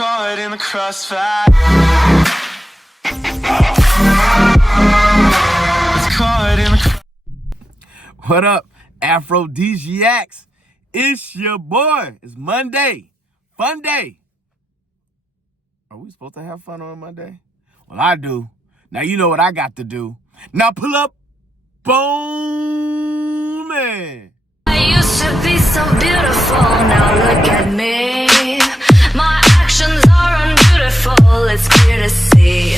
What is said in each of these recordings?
caught in the crossfire. It's caught in the... What up, Aphrodisiacs? It's your boy. It's Monday. Fun day. Are we supposed to have fun on a Monday? Well, I do. Now you know what I got to do. Now pull up. Boom, man. I used to be so beautiful, now look at me. My actions are unbeautiful, it's clear to see.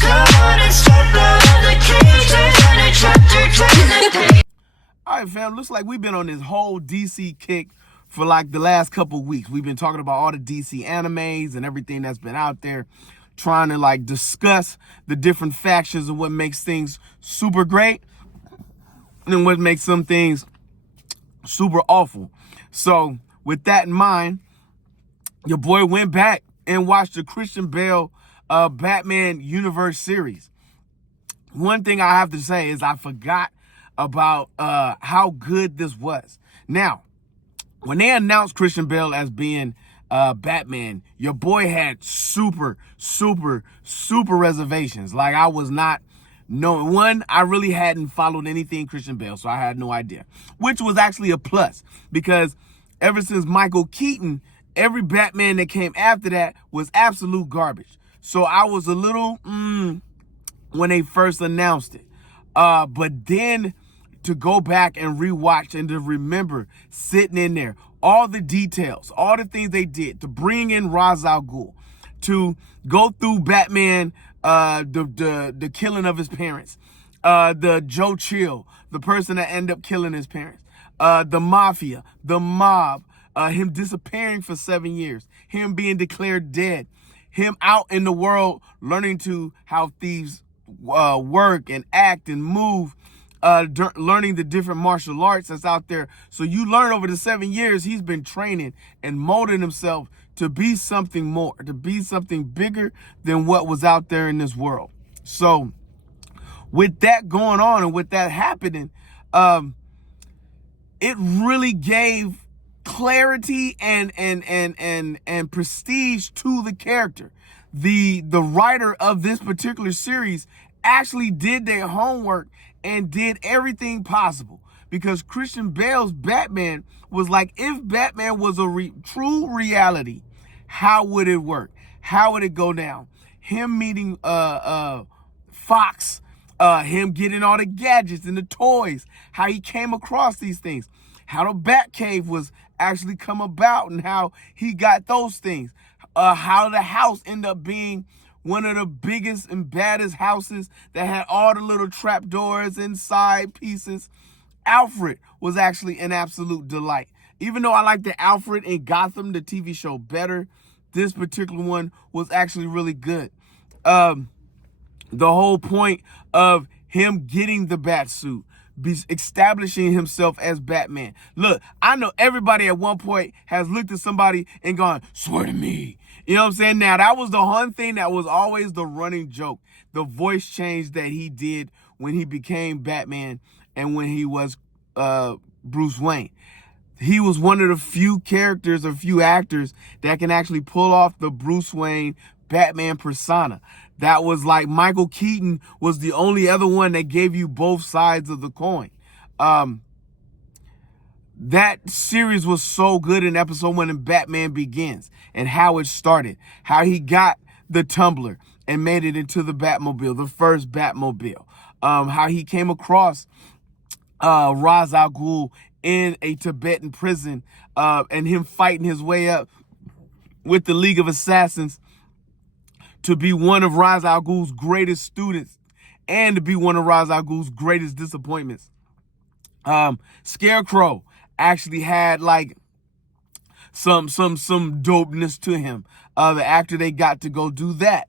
Come on and step out of the cage, turn a chapter, turn the page. All right, fam, looks like we've been on this whole DC kick for like the last couple weeks. We've been talking about all the DC animes and everything that's been out there, trying to like discuss the different factions and what makes things super great and what makes some things super awful. So with that in mind, your boy went back and watched the Christian Bale Batman Universe series. One thing I have to say is I forgot about how good this was. Now, when they announced Christian Bale as being Batman, your boy had super reservations. Like, I was not knowing. One, I really hadn't followed anything Christian Bale, so I had no idea, which was actually a plus, because ever since Michael Keaton, every Batman that came after that was absolute garbage. So I was a little when they first announced it, but then to go back and rewatch and to remember sitting in there, all the details, all the things they did to bring in Ra's al Ghul, to go through Batman, the killing of his parents, the Joe Chill, the person that ended up killing his parents, the mafia, the mob, him disappearing for 7 years, him being declared dead, him out in the world learning to how thieves work and act and move, learning the different martial arts that's out there. So you learn over the 7 years he's been training and molding himself to be something more, to be something bigger than what was out there in this world. So with that going on and with that happening, it really gave clarity and prestige to the character. The writer of this particular series actually did their homework and did everything possible, because Christian Bale's Batman was like, if Batman was a true reality, how would it work? How would it go down? Him meeting Fox, him getting all the gadgets and the toys, how he came across these things, how the Batcave was actually come about and how he got those things, how the house ended up being one of the biggest and baddest houses that had all the little trapdoors and side pieces. Alfred was actually an absolute delight. Even though I like the Alfred in Gotham, the TV show, better, this particular one was actually really good. The whole point of him getting the bat suit, establishing himself as Batman. Look, I know everybody at one point has looked at somebody and gone, swear to me. You know what I'm saying? Now, that was the one thing that was always the running joke. The voice change that he did when he became Batman and when he was Bruce Wayne. He was one of the few characters or few actors that can actually pull off the Bruce Wayne Batman persona. That was like, Michael Keaton was the only other one that gave you both sides of the coin. That series was so good in episode 1 in Batman Begins, and how it started, how he got the tumbler and made it into the Batmobile, the first Batmobile, how he came across Ra's al Ghul in a Tibetan prison, and him fighting his way up with the League of Assassins to be one of Ra's al Ghul's greatest students and to be one of Ra's al Ghul's greatest disappointments. Scarecrow actually had like some dopeness to him. The actor they got to go do that.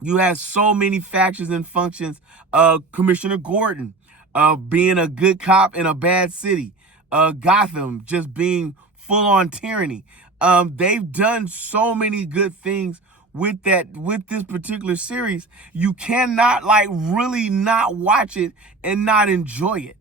You had so many factions and functions. Commissioner Gordon being a good cop in a bad city. Gotham just being full on tyranny. They've done so many good things with this particular series. You cannot like really not watch it and not enjoy it.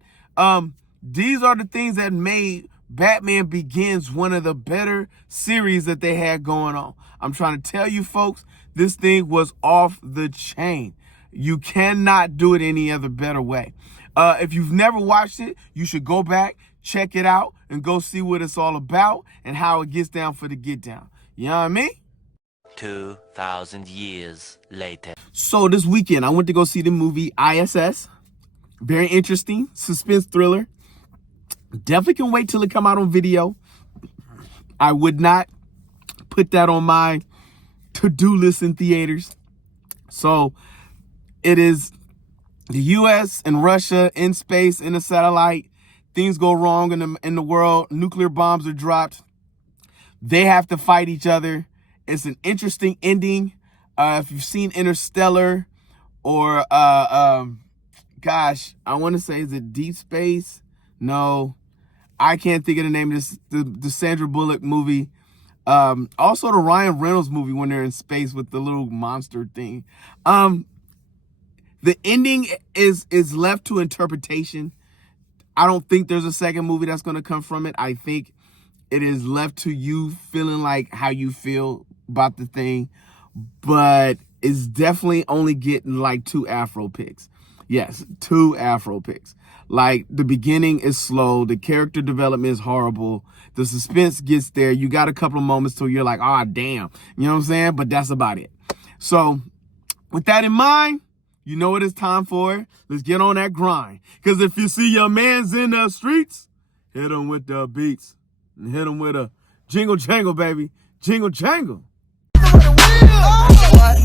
These are the things that made Batman Begins, one of the better series that they had going on. I'm trying to tell you folks, this thing was off the chain. You cannot do it any other better way. If you've never watched it, you should go back, check it out, and go see what it's all about and how it gets down for the get down. You know what I mean? 2,000 years later. So this weekend, I went to go see the movie ISS. Very interesting, suspense thriller. Definitely can wait till it come out on video. I would not put that on my to-do list in theaters. So it is the U.S. and Russia in space, in a satellite. Things go wrong in the world. Nuclear bombs are dropped. They have to fight each other. It's an interesting ending. If you've seen Interstellar or, gosh, I want to say, is it Deep Space? No, I can't think of the name of this, the Sandra Bullock movie. Also the Ryan Reynolds movie when they're in space with the little monster thing. The ending is left to interpretation. I don't think there's a second movie that's going to come from it. I think it is left to you feeling like how you feel about the thing. But it's definitely only getting like 2 Afro picks. Yes, 2 Afro picks. Like, the beginning is slow. The character development is horrible. The suspense gets there. You got a couple of moments till you're like, ah, damn. You know what I'm saying? But that's about it. So with that in mind, you know what it's time for. Let's get on that grind. Because if you see your mans in the streets, hit them with the beats. And hit them with a jingle jangle, baby. Jingle jangle. What?